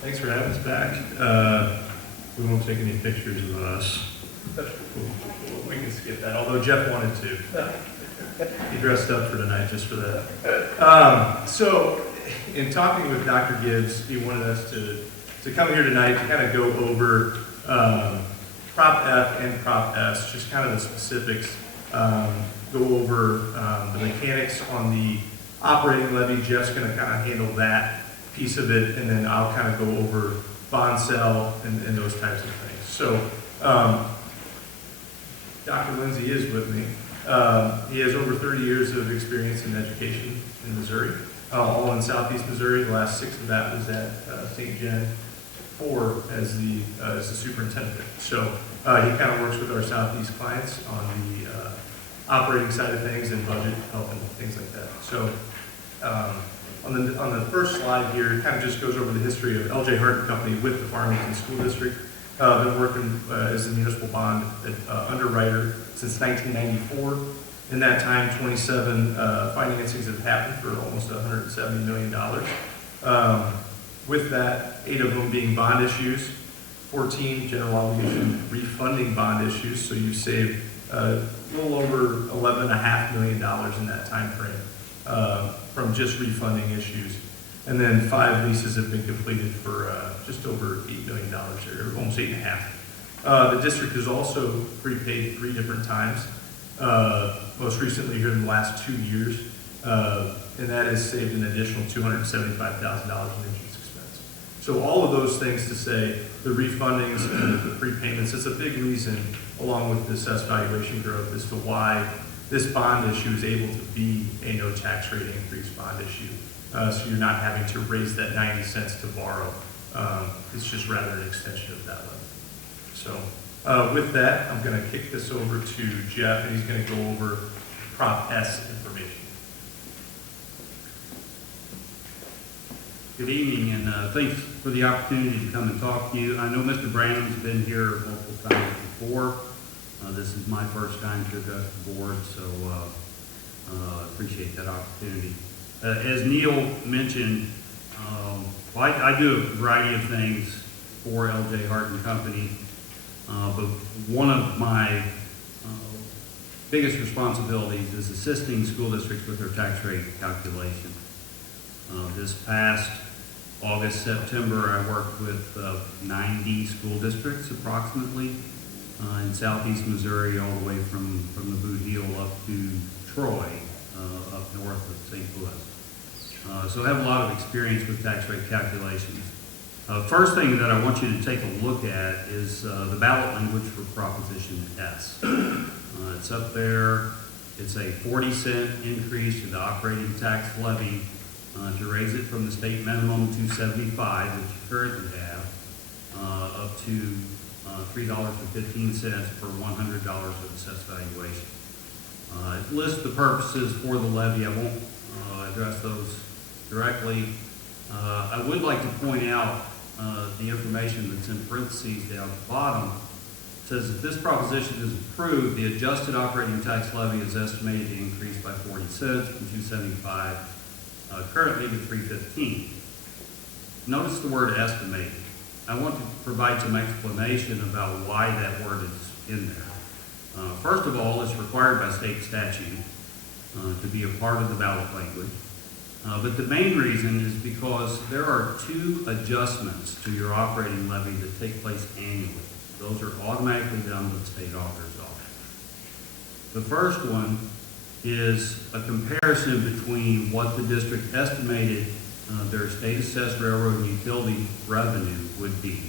Thanks for having us back. We won't take any pictures of us. We can skip that, although Jeff wanted to. He dressed up for tonight just for that. So, in talking with Dr. Gibbs, he wanted us to come here tonight to kind of go over Prop F and Prop S, just kind of the specifics, go over the mechanics on the operating levy. Jeff's going to kind of handle that piece of it, and then I'll kind of go over bond sell and those types of things. So, Dr. Lindsay is with me. He has over 30 years of experience in education in Missouri, all in Southeast Missouri. The last 6 of that was at St. John 4 as the superintendent. So he kind of works with our Southeast clients on the operating side of things and budget help and things like that. So on the first slide here, it kind of just goes over the history of LJ Hart Company with the Farmington School District. Been working as a municipal bond underwriter since 1994. In that time, 27 financings have happened for almost $170 million. With that, 8 of them being bond issues, 14 general obligation refunding bond issues. So you've saved a little over $11.5 million in that time frame from just refunding issues. And then 5 leases have been completed for just over $8 million, or almost 8.5. The district has also prepaid 3 different times, most recently here in the last 2 years, and that has saved an additional $275,000 in interest expense. So all of those things to say, the refundings and the prepayments, it's a big reason, along with the assessed valuation growth, as to why this bond issue is able to be a no tax rate increase bond issue. So you're not having to raise that 90 cents to borrow. It's just rather an extension of that level. So with that, I'm going to kick this over to Jeff, and he's going to go over Prop S information. Good evening, and thanks for the opportunity to come and talk to you. I know Mr. Brown's been here multiple times before. This is my first time to address the board, so I appreciate that opportunity. As Neil mentioned, I do a variety of things for LJ Hart and Company, but one of my biggest responsibilities is assisting school districts with their tax rate calculation. This past August, September, I worked with 90 school districts approximately in Southeast Missouri, all the way from the Boot Heel up to Troy, up north of St. Louis. So I have a lot of experience with tax rate calculations. First thing that I want you to take a look at is the ballot language for Proposition S. It's up there. It's a 40-cent increase to the operating tax levy to raise it from the state minimum $275, which you currently have, up to $3.15 for $100 of assessed valuation. It lists the purposes for the levy. I won't address those directly. I would like to point out the information that's in parentheses down at the bottom. It says if this proposition is approved, the adjusted operating tax levy is estimated to increase by 40 cents from $275 currently to $3.15. Notice the word estimated. I want to provide some explanation about why that word is in there. First of all, it's required by state statute to be a part of the ballot language. But the main reason is because there are 2 adjustments to your operating levy that take place annually. Those are automatically done with the state auditor's office. The first one is a comparison between what the district estimated their state assessed railroad and utility revenue would be,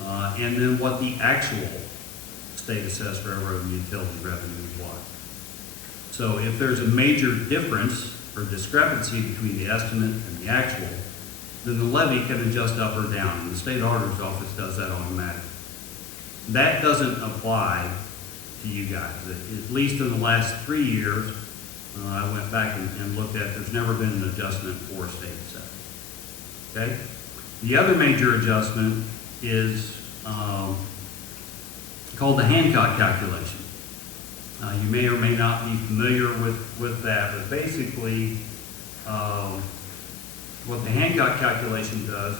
and then what the actual state assessed railroad and utility revenue was. So if there's a major difference or discrepancy between the estimate and the actual, then the levy can adjust up or down, and the state auditor's office does that automatically. That doesn't apply to you guys. At least in the last 3 years, I went back and looked at, there's never been an adjustment for state assessment. Okay? The other major adjustment is called the Hancock calculation. You may or may not be familiar with that, but basically what the Hancock calculation does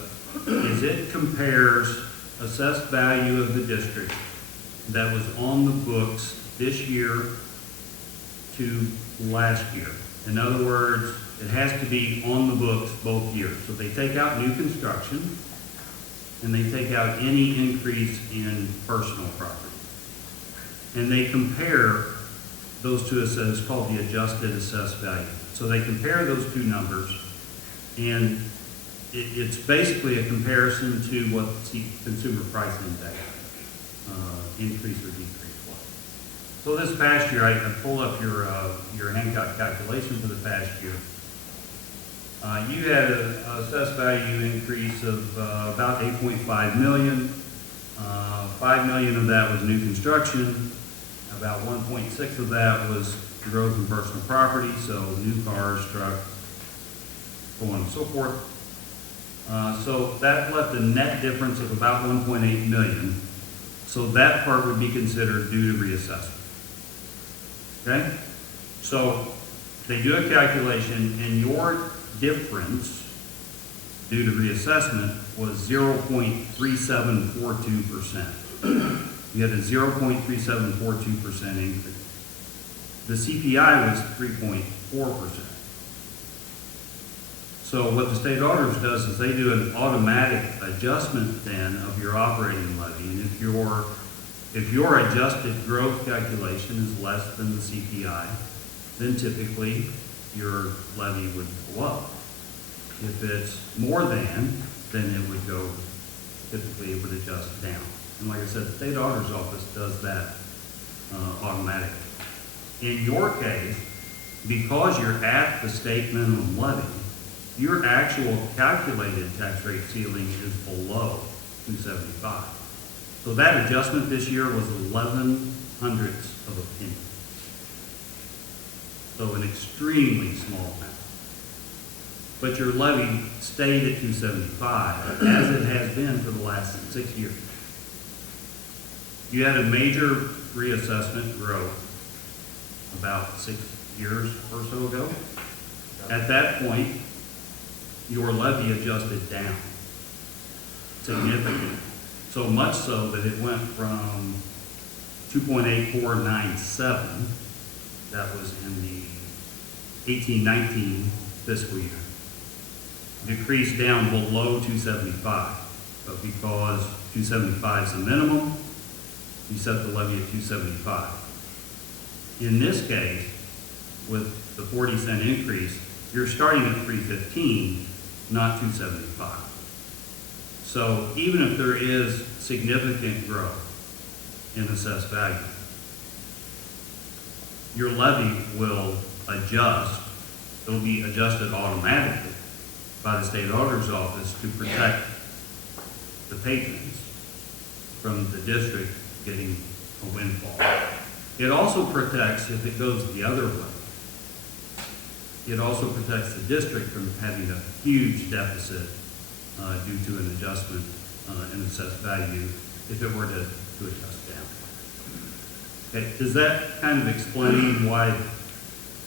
is it compares assessed value of the district that was on the books this year to last year. In other words, it has to be on the books both years. So they take out new construction and they take out any increase in personal property. And they compare those two assessed, it's called the adjusted assessed value. So they compare those two numbers, and it's basically a comparison to what the consumer price index increase or decrease was. So this past year, I pulled up your Hancock calculation for the past year. You had an assessed value increase of about 8.5 million. 5 million of that was new construction. About 1.6 of that was growth in personal property, so new cars, trucks, so on and so forth. So that left a net difference of about 1.8 million. So that part would be considered due to reassessment. Okay? So they do a calculation, and your difference due to reassessment was 0.3742%. You had a 0.3742% increase. The CPI was 3.4%. So what the state auditors does is they do an automatic adjustment then of your operating levy, and if your adjusted growth calculation is less than the CPI, then typically your levy would go up. If it's more than, then it would go, typically it would adjust down. And like I said, the state auditor's office does that automatically. In your case, because you're at the state minimum levy, your actual calculated tax rate ceiling is below 275. So that adjustment this year was 11 hundredths of a penny. So an extremely small amount. But your levy stayed at 275, as it has been for the last 6 years. You had a major reassessment growth about 6 years or so ago. At that point, your levy adjusted down significantly. So much so that it went from 2.8497, that was in the 18-19 fiscal year, decreased down below 275. But because 275 is the minimum, you set the levy at 275. In this case, with the 40-cent increase, you're starting at 315, not 275. So even if there is significant growth in assessed value, your levy will adjust. It'll be adjusted automatically by the state auditor's office to protect the patrons from the district getting a windfall. It also protects, if it goes the other way, it also protects the district from having a huge deficit due to an adjustment in assessed value if it were to adjust down. Okay, does that kind of explain why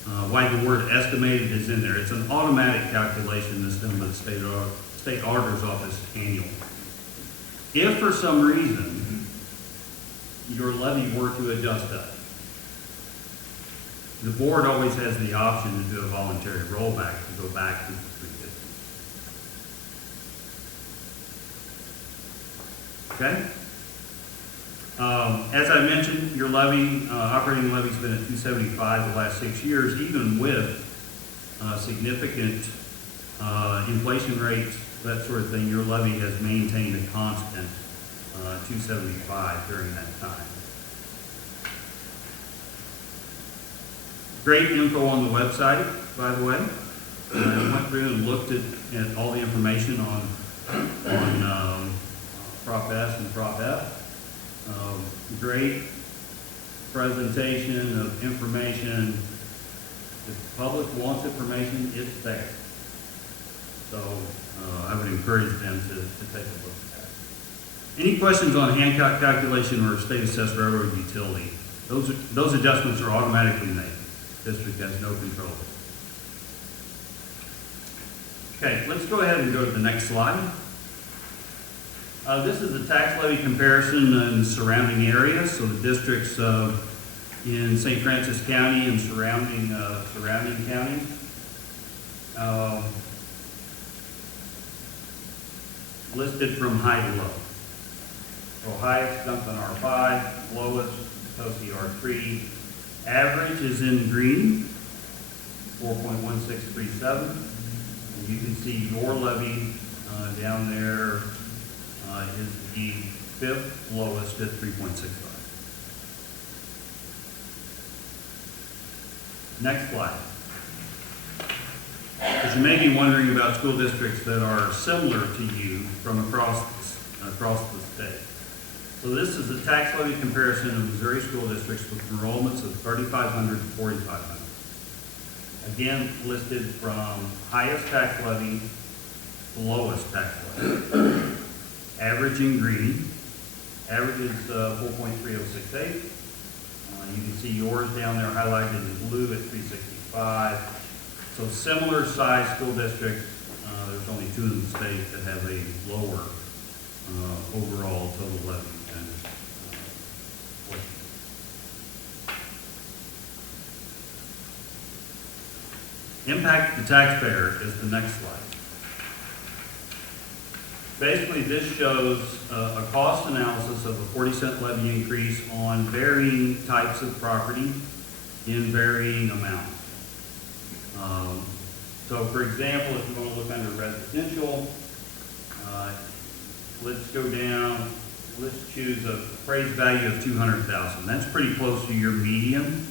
the word estimated is in there? It's an automatic calculation that's done by the state auditor's office annually. If for some reason your levy were to adjust up, the board always has the option to do a voluntary rollback to go back to the 350. Okay? As I mentioned, your levy, operating levy's been at 275 the last 6 years, even with significant inflation rates, that sort of thing. Your levy has maintained a constant 275 during that time. Great info on the website, by the way. I went through and looked at all the information on Prop S and Prop F. Great presentation of information. If the public wants information, it's there. So I would encourage them to take a look at that. Any questions on Hancock calculation or state assessed railroad utility? Those adjustments are automatically made. District has no control. Okay, let's go ahead and go to the next slide. This is a tax levy comparison in surrounding areas, so the districts in St. Francis County and surrounding counties. Listed from high to low. So highest dumped on R5, lowest Potosi R3. Average is in green, 4.1637. And you can see your levy down there is the fifth lowest at 3.65. Next slide. Because you may be wondering about school districts that are similar to you from across the state. So this is a tax levy comparison of Missouri school districts with enrollments of 3,500 to 4,500. Again, listed from highest tax levy to lowest tax levy. Average in green. Average is 4.3068. You can see yours down there highlighted in blue at 365. So similar size school districts, there's only 2 in the state that have a lower overall total levy than Impact to the taxpayer is the next slide. Basically, this shows a cost analysis of a 40-cent levy increase on varying types of property in varying amounts. So for example, if you want to look under residential, let's go down, let's choose a appraised value of 200,000. That's pretty close to your median.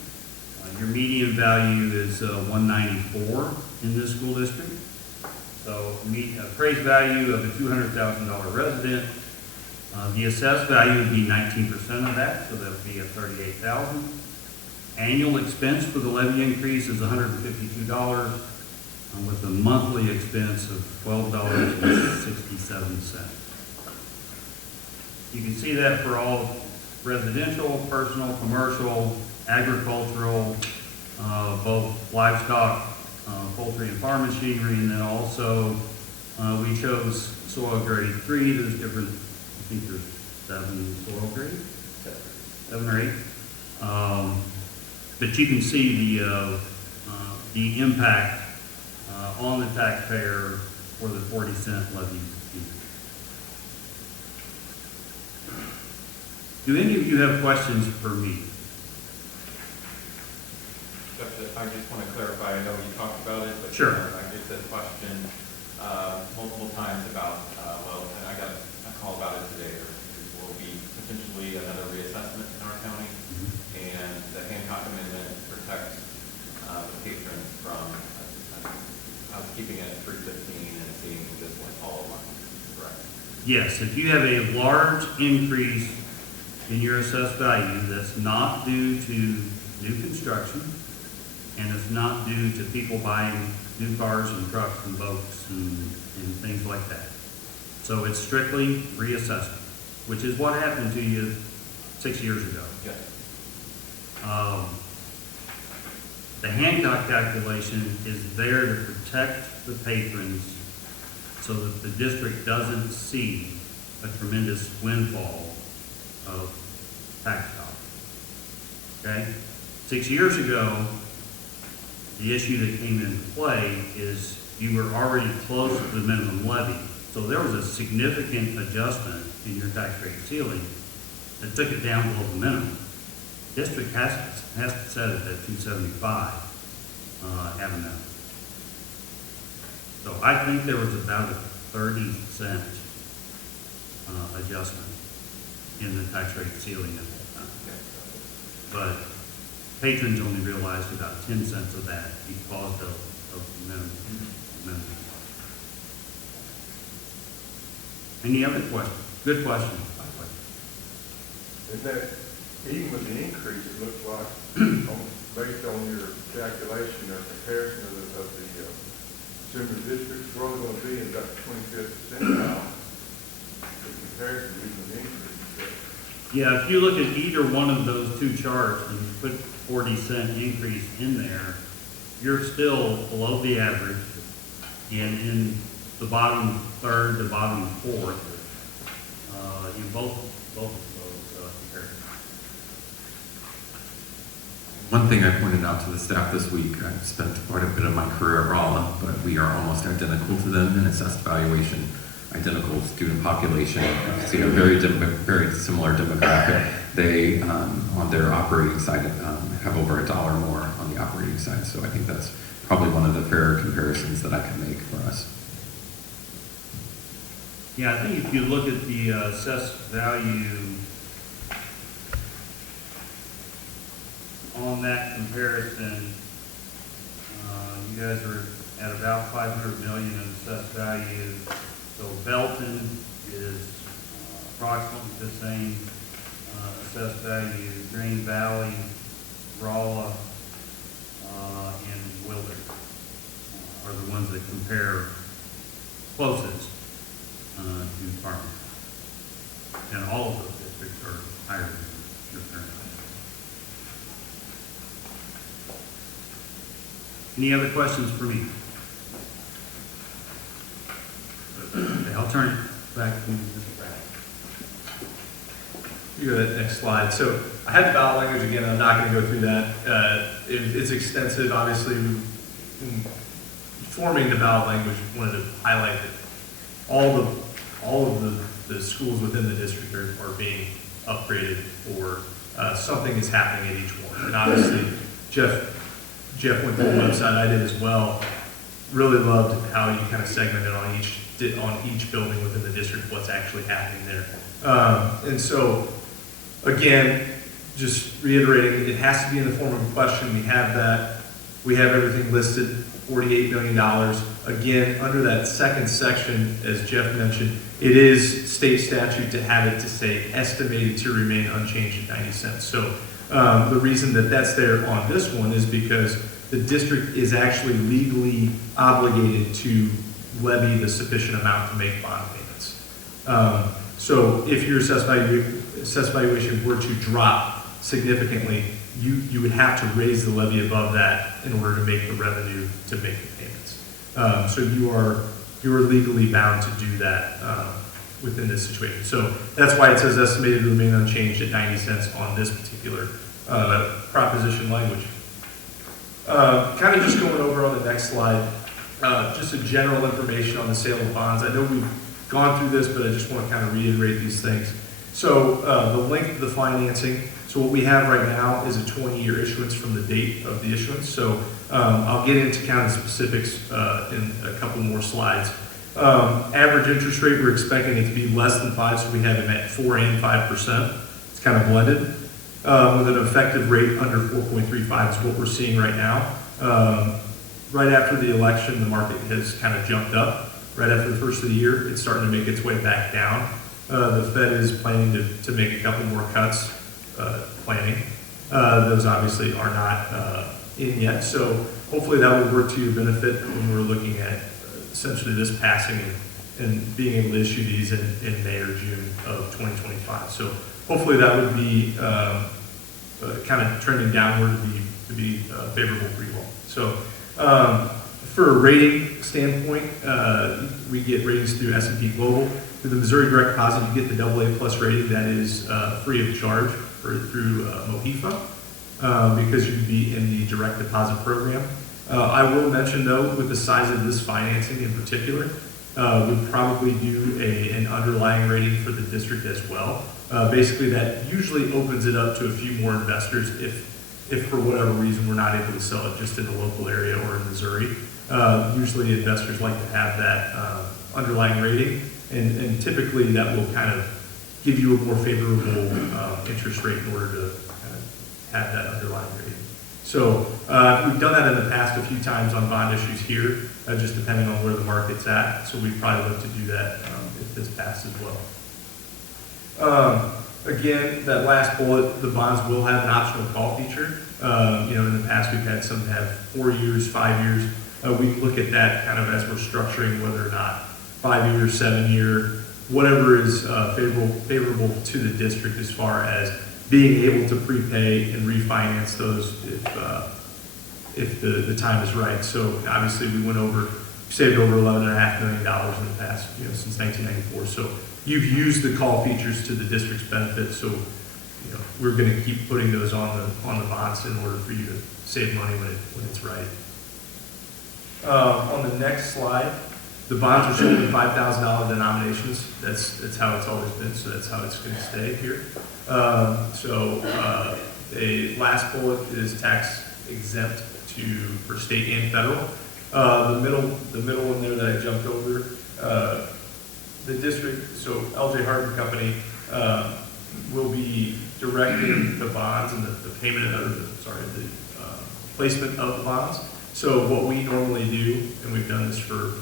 Your median value is 194 in this school district. So appraised value of a $200,000 resident, the assessed value would be 19% of that, so that would be at $38,000. Annual expense for the levy increase is $152, with a monthly expense of $12.67. You can see that for all residential, personal, commercial, agricultural, both livestock, poultry and farm machinery, and then also we chose soil grade 3. There's different, I think there's 7 soil grades, 7 or 8. But you can see the impact on the taxpayer for the 40-cent levy. Do any of you have questions for me? I just want to clarify, I know you talked about it, but sure. I get the question multiple times about, and I got a call about it today, there will be potentially another reassessment in our county, and the Hancock Amendment protects the patrons from keeping it at 315 and seeing this one all at once, correct? Yes, if you have a large increase in your assessed value that's not due to new construction, and it's not due to people buying new cars and trucks and boats and things like that. So it's strictly reassessment, which is what happened to you 6 years ago. Yes. The Hancock calculation is there to protect the patrons so that the district doesn't see a tremendous windfall of tax dollars. Okay? 6 years ago, the issue that came into play is you were already close to the minimum levy. So there was a significant adjustment in your tax rate ceiling that took it down below the minimum. District has to set it at 275, have enough. So I think there was about a 30-cent adjustment in the tax rate ceiling at that time. But patrons only realized about 10 cents of that because of the minimum. Any other questions? Good question. Is that, even with the increase, it looks like, based on your calculation or comparison of the similar districts, we're only going to be in about the 25th percentile in comparison to even the increase. Yeah, if you look at either one of those two charts and you put 40-cent increase in there, you're still below the average and in the bottom third to bottom fourth in both of those comparisons. One thing I pointed out to the staff this week, I've spent quite a bit of my career at Rolla, but we are almost identical to them in assessed valuation, identical student population. You see a very similar demographic. They, on their operating side, have over $1 more on the operating side. So I think that's probably one of the fairer comparisons that I can make for us. Yeah, I think if you look at the assessed value on that comparison, you guys are at about 500 million in assessed value. So Belton is approximately the same assessed value. Green Valley, Rolla, and Willard are the ones that compare closest to Farmington. And all of those districts are higher than your current. Any other questions for me? Okay, I'll turn it back to Mr. Brad. You go to that next slide. So I had the ballot language again. I'm not going to go through that. It's extensive. Obviously, in forming the ballot language, wanted to highlight that all of the schools within the district are being upgraded, or something is happening at each one. And obviously, Jeff went to the website. I did as well. Really loved how you kind of segmented on each building within the district what's actually happening there. And so, again, just reiterating, it has to be in the form of a question. We have that. We have everything listed, $48 million. Again, under that second section, as Jeff mentioned, it is state statute to have it to say estimated to remain unchanged at 90 cents. So the reason that that's there on this one is because the district is actually legally obligated to levy the sufficient amount to make bond payments. So if your assessed valuation were to drop significantly, you would have to raise the levy above that in order to make the revenue to make the payments. So you are legally bound to do that within this situation. So that's why it says estimated to remain unchanged at 90 cents on this particular proposition language. Kind of just going over on the next slide, just a general information on the sale of bonds. I know we've gone through this, but I just want to kind of reiterate these things. So the length of the financing. So what we have right now is a 20-year issuance from the date of the issuance. So I'll get into kind of specifics in a couple more slides. Average interest rate, we're expecting it to be less than 5, so we have it at 4 and 5%. It's kind of blended. With an effective rate under 4.35 is what we're seeing right now. Right after the election, the market has kind of jumped up. Right after the first of the year, it's starting to make its way back down. The Fed is planning to make a couple more cuts, those obviously are not in yet. So hopefully that will work to your benefit when we're looking at essentially this passing and being able to issue these in May or June of 2025. So hopefully that would be kind of trending downward to be favorable for you all. So for a rating standpoint, we get ratings through S&P Global. Through the Missouri Direct Deposit, you get the AA+ rating that is free of charge through MOHIFA because you'd be in the direct deposit program. I will mention though, with the size of this financing in particular, we'd probably do an underlying rating for the district as well. Basically, that usually opens it up to a few more investors if for whatever reason we're not able to sell it just in the local area or in Missouri. Usually investors like to have that underlying rating, and typically that will kind of give you a more favorable interest rate in order to kind of have that underlying rating. So we've done that in the past a few times on bond issues here, just depending on where the market's at. So we'd probably look to do that if this passes well. Again, that last bullet, the bonds will have an optional call feature. In the past we've had some have 4 years, 5 years. We look at that kind of as we're structuring whether or not 5 year, 7 year, whatever is favorable to the district as far as being able to prepay and refinance those if the time is right. So obviously we went over saved over $11.5 million in the past, since 1994. So you've used the call features to the district's benefit. So, we're going to keep putting those on the bonds in order for you to save money when it's right. On the next slide, the bonds are sold in $5,000 denominations. That's how it's always been. So that's how it's going to stay here. A last bullet is tax exempt for state and federal. The middle one there that I jumped over, the district, so LJ Hart and Company will be directing the bonds and the payment of the placement of the bonds. So what we normally do, and we've done this for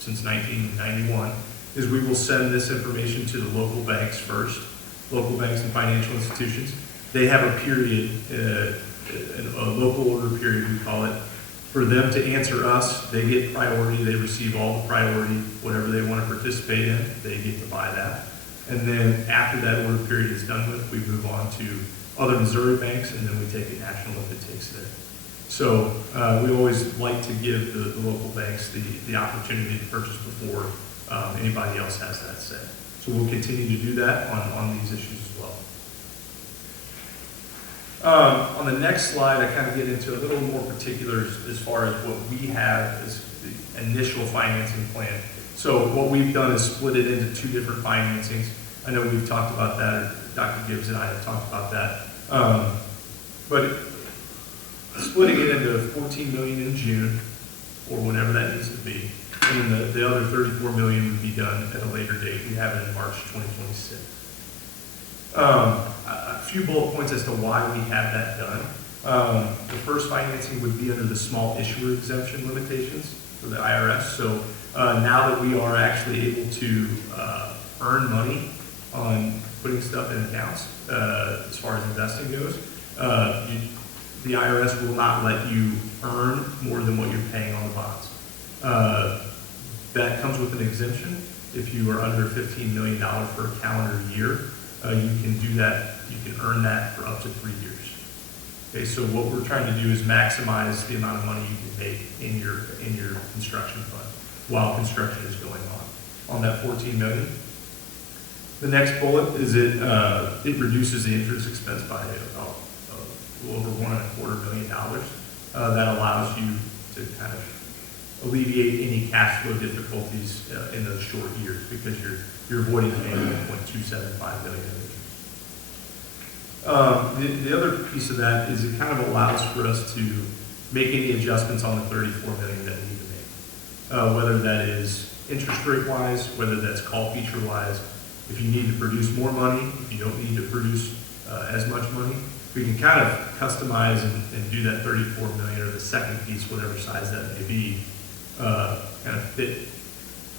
since 1991, is we will send this information to the local banks first, local banks and financial institutions. They have a period, a local order period we call it, for them to answer us. They get priority, they receive all the priority, whatever they want to participate in, they get to buy that. And then after that order period is done with, we move on to other Missouri banks, and then we take it national if it takes it. So we always like to give the local banks the opportunity to purchase before anybody else has that say. So we'll continue to do that on these issues as well. On the next slide, I kind of get into a little more particulars as far as what we have as the initial financing plan. So what we've done is split it into two different financings. I know we've talked about that, or Dr. Gibbs and I have talked about that. But splitting it into $14 million in June, or whenever that needs to be, and then the other $34 million would be done at a later date. We have it in March 2026. A few bullet points as to why we have that done. The first financing would be under the small issuer exemption limitations for the IRS. So now that we are actually able to earn money on putting stuff in accounts, as far as investing goes, the IRS will not let you earn more than what you're paying on the bonds. That comes with an exemption. If you are under $15 million per calendar year, you can do that. You can earn that for up to 3 years. Okay, so what we're trying to do is maximize the amount of money you can make in your construction fund while construction is going on that $14 million. The next bullet is it reduces the interest expense by about a little over $1.25 million. That allows you to kind of alleviate any cash flow difficulties in those short years, because you're avoiding paying $1.275 billion in interest. The other piece of that is it kind of allows for us to make any adjustments on the $34 million that we need to make, whether that is interest rate wise, whether that's call feature wise. If you need to produce more money, if you don't need to produce as much money, we can kind of customize and do that $34 million, or the second piece, whatever size that may be, kind of fit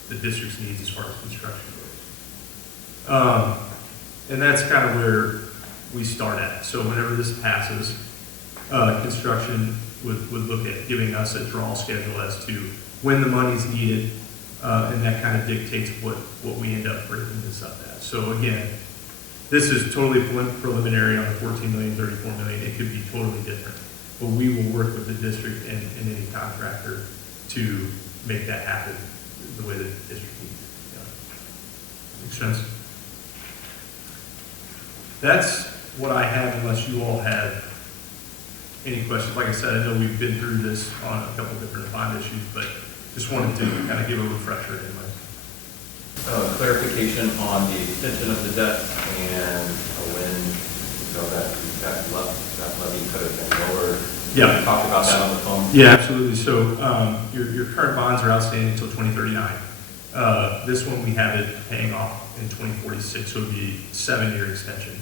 the district's needs as far as construction goes. And that's kind of where we start at. So whenever this passes, construction would look at giving us a draw schedule as to when the money's needed, and that kind of dictates what we end up breaking this up at. So again, this is totally preliminary on the $14 million, $34 million. It could be totally different. But we will work with the district and any contractor to make that happen the way that the district needs it. Yeah. Makes sense? That's what I have, unless you all have any questions. Like I said, I know we've been through this on a couple different bond issues, but just wanted to kind of give a refresher anyway. Clarification on the extension of the debt and when, that levy could have been lowered. Yeah. We talked about that on the phone. Yeah, absolutely. So your current bonds are outstanding until 2039. This one, we have it paying off in 2046, so it would be a 7-year extension.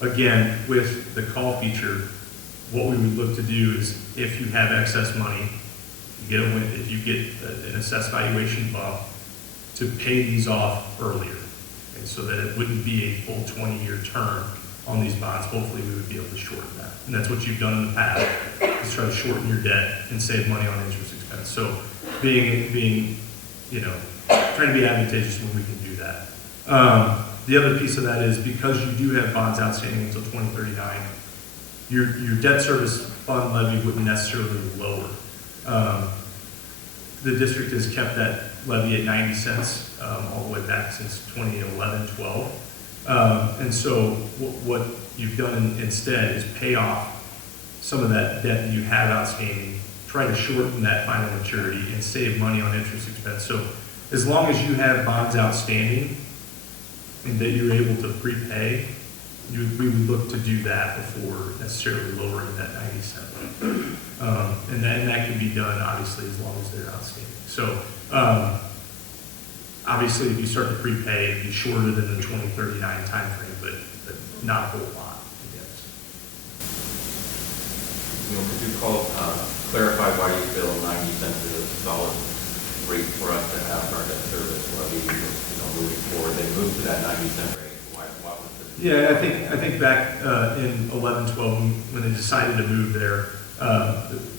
Again, with the call feature, what we would look to do is, if you have excess money, if you get an assessed valuation bump, to pay these off earlier, and so that it wouldn't be a full 20-year term on these bonds. Hopefully, we would be able to shorten that, and that's what you've done in the past, is try to shorten your debt and save money on interest expense. So, being trying to be advantageous when we can do that. The other piece of that is, because you do have bonds outstanding until 2039, your debt service fund levy wouldn't necessarily lower. the district has kept that levy at 90 cents all the way back since 2011, 12. And so what you've done instead is pay off some of that debt that you have outstanding, try to shorten that final maturity and save money on interest expense. So as long as you have bonds outstanding and that you're able to prepay, we would look to do that before necessarily lowering that 90 cent. And that can be done obviously as long as they're outstanding. So obviously if you start to prepay, it'd be shorter than the 2039 timeframe, but not a whole lot, I guess. Could you clarify why you feel 90 cents is a solid rate for us to have our debt service levy, moving forward? They moved to that 90 cent rate. Why was this? Yeah, I think back in 11, 12, when they decided to move there,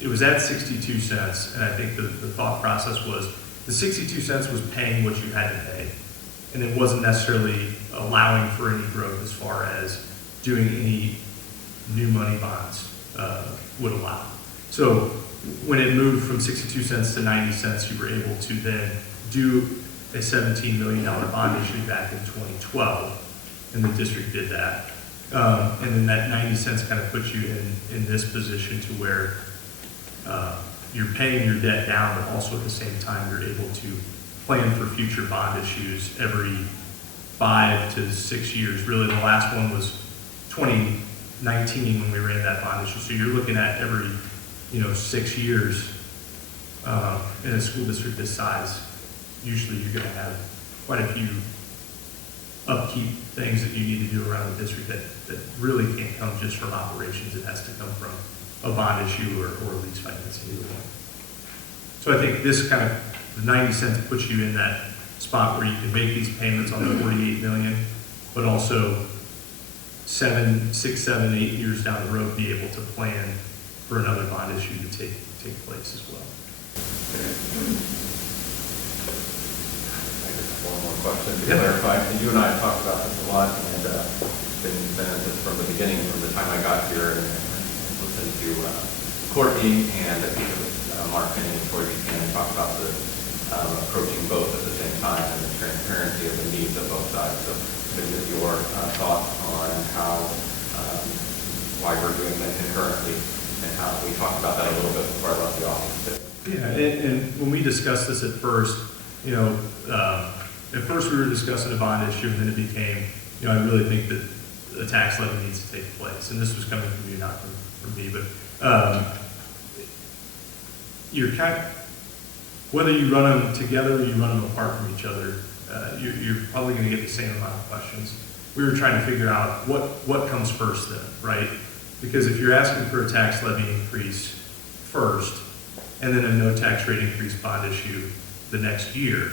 it was at 62 cents, and I think the thought process was the 62 cents was paying what you had to pay, and it wasn't necessarily allowing for any growth as far as doing any new money bonds would allow. So when it moved from 62 cents to 90 cents, you were able to then do a $17 million bond issue back in 2012, and the district did that. And then that 90 cents kind of puts you in this position to where you're paying your debt down, but also at the same time you're able to plan for future bond issues every 5 to 6 years. Really, the last one was 2019 when we ran that bond issue. So you're looking at every 6 years in a school district this size. Usually you're going to have quite a few upkeep things that you need to do around the district that really can't come just from operations. It has to come from a bond issue or lease financing. Either one. So I think this kind of 90 cents puts you in that spot where you can make these payments on the 48 million, but also 7, 6, 7, 8 years down the road be able to plan for another bond issue to take place as well. One more question to clarify. And you and I have talked about this a lot, and been at this from the beginning, from the time I got here, and listened to Courtney and I think it was Mark and Tori Buchanan talk about the approaching both at the same time and the transparency of the needs of both sides. So maybe your thoughts on how why we're doing that concurrently, and how we talked about that a little bit before I left the office too. Yeah, and when we discussed this at first, at first we were discussing a bond issue, and then it became, I really think that the tax levy needs to take place. And this was coming from you, not from me, but you're whether you run them together or you run them apart from each other, you're probably going to get the same amount of questions. We were trying to figure out what comes first then, right? Because if you're asking for a tax levy increase first, and then a no tax rate increase bond issue the next year,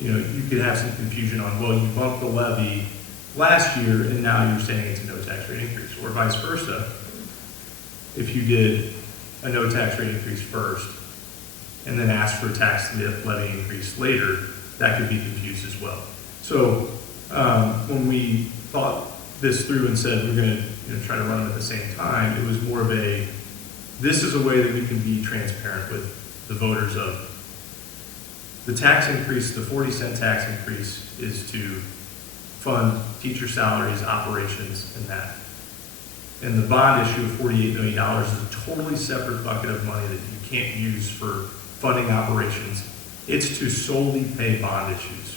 you could have some confusion on, well, you bumped the levy last year and now you're saying it's a no tax rate increase, or vice versa. If you did a no tax rate increase first and then asked for a tax levy increase later, that could be confused as well. So when we thought this through and said we're going to try to run them at the same time, it was more of this is a way that we can be transparent with the voters of the tax increase. The 40-cent tax increase is to fund teacher salaries, operations, and that. And the bond issue of $48 million is a totally separate bucket of money that you can't use for funding operations. It's to solely pay bond issues.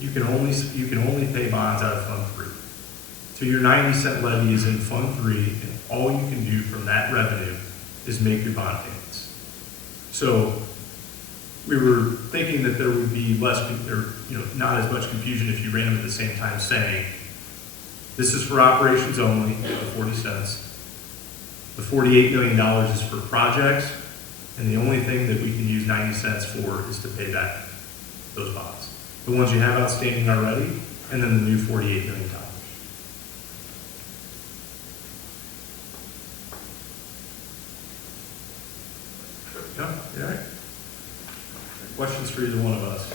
You can only pay bonds out of Fund 3. So your 90-cent levy is in Fund 3, and all you can do from that revenue is make your bond payments. So we were thinking that there would be not as much confusion if you ran them at the same time, saying this is for operations only, the 40 cents. The $48 million is for projects, and the only thing that we can use 90 cents for is to pay back those bonds. The ones you have outstanding already, and then the new $48 million. Yeah, all right. Questions for either one of us?